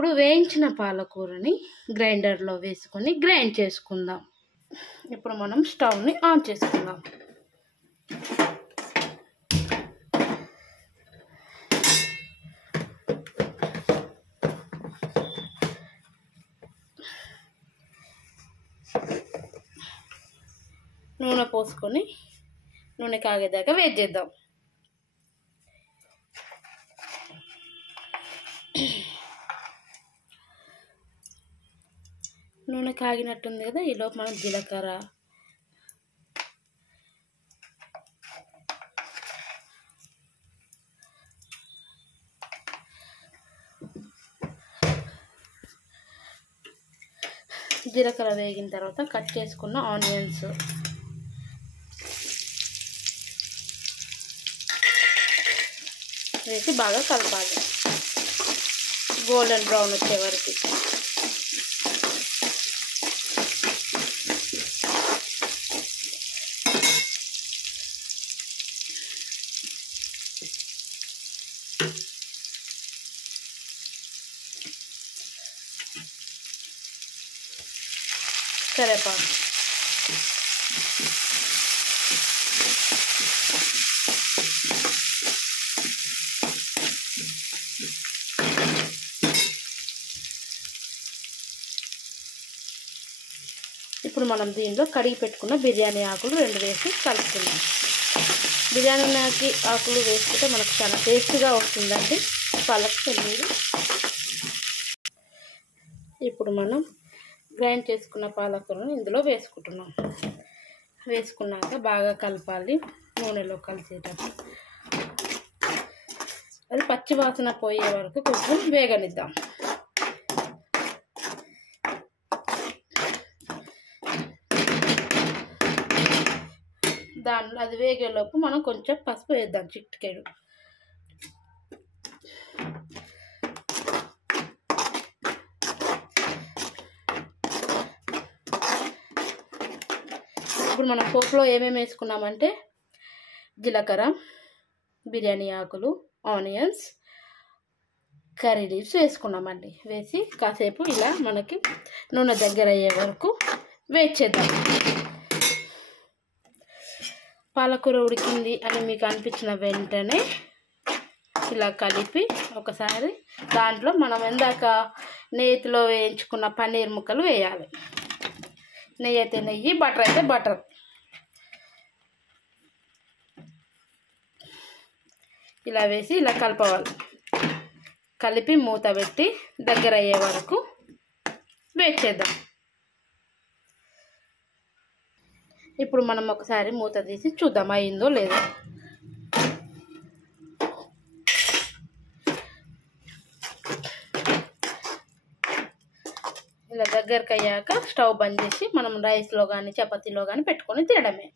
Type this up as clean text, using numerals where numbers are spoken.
ఇప్పుడు వేయించిన పాలకూరని గ్రైండర్లో వేసుకొని గ్రైండ్ చేసుకుందాం. ఇప్పుడు మనం స్టవ్ని ఆన్ చేసుకుందాం. నూనె పోసుకొని నూనె కాగేదాకా వెయిట్ చేద్దాం. నూనె కాగినట్టుంది కదా, ఈలోపు మనం జీలకర్ర, వేగిన తర్వాత కట్ చేసుకున్న ఆనియన్స్ వేసి బాగా కలపాలి, గోల్డెన్ బ్రౌన్ వచ్చే వరకు. కరివేపాకు, ఇప్పుడు మనం దీనిలో కడిగి పెట్టుకున్న బిర్యానీ ఆకులు 2 వేసి కలుపుతున్నాం. బిర్యానీ ఆకులు వేసుకుంటే మనకు చాలా టేస్ట్గా వస్తుందండి పాలక్ పన్నీరు. ఇప్పుడు మనం గ్రైండ్ చేసుకున్న పాలకూరను ఇందులో వేసుకుంటున్నాం. వేసుకున్నాక బాగా కలపాలి, నూనెలో కలిసేటట్టు. అది పచ్చి వాసన పోయే వరకు కొంచెం వేగనిద్దాం. దానిలో అది వేగేలోపు మనం కొంచెం పసుపు వేద్దాం, చిటికెడు. ఇప్పుడు మనం పోపులో ఏమేమి వేసుకున్నామంటే జీలకర్ర, బిర్యానీ ఆకులు, ఆనియన్స్, కర్రీ లీవ్స్ వేసుకున్నామండి. వేసి కాసేపు ఇలా మనకి నూనె దగ్గర అయ్యే వరకు వెయిట్ చేద్దాం. పాలకూర ఉడికింది అని మీకు అనిపించిన వెంటనే ఇలా కలిపి ఒకసారి దాంట్లో మనం ఎందాక నేతిలో వేయించుకున్న పన్నీర్ ముక్కలు వేయాలి. నెయ్యి అయితే నెయ్యి, బటర్ అయితే బటర్. ఇలా వేసి ఇలా కలపవాలి. కలిపి మూత పెట్టి దగ్గర అయ్యే వరకు వెయిట్ చేద్దాం. ఇప్పుడు మనం ఒకసారి మూత తీసి చూద్దాం అయిందో లేదో. ఇలా దగ్గరికి అయ్యాక స్టవ్ బంద్ చేసి మనం రైస్లో కానీ చపాతీలో కానీ పెట్టుకొని తినడమే.